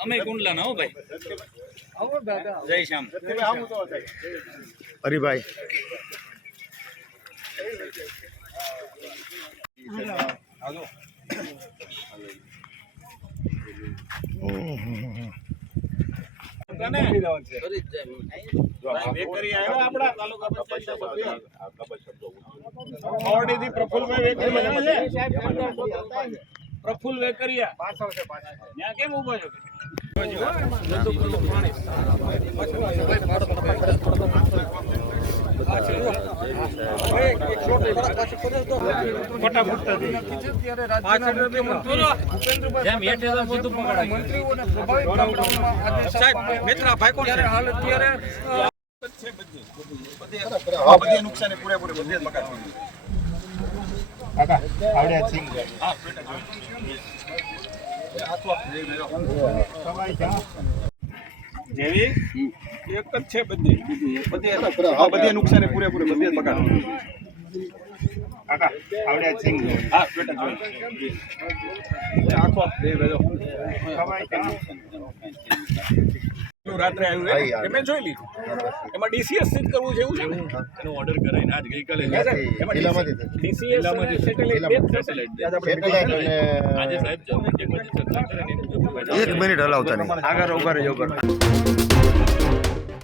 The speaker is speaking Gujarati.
અમે કુંડલા ના હો ભાઈ. જય શ્યામ. હરિભાઈ. વેકરી આવ્યા વેકરિયા. પાછળ છે પાછળ. ત્યાં કેમ ઊભો છો? બધું સાહેબ ભાઈ કોણ છે હા જેવી? એક જ છે બધી. બધી બધી નુકસાની પૂરેપૂરે, બધી જ કાકા આવડ્યા સિંગ આખો બે બેજો રાત્રે આવ્યું એ મેં જોઈ લીધું? એમાં ડીસીએસ સીટ કરવું છે એવું છે ને? એનો ઓર્ડર કરાવીને આજ ગઈકાલે. ડીસીએસ આજે સાહેબ એક મિનિટ હલાવતા નહીં. આગળ ઊભા રહેજો.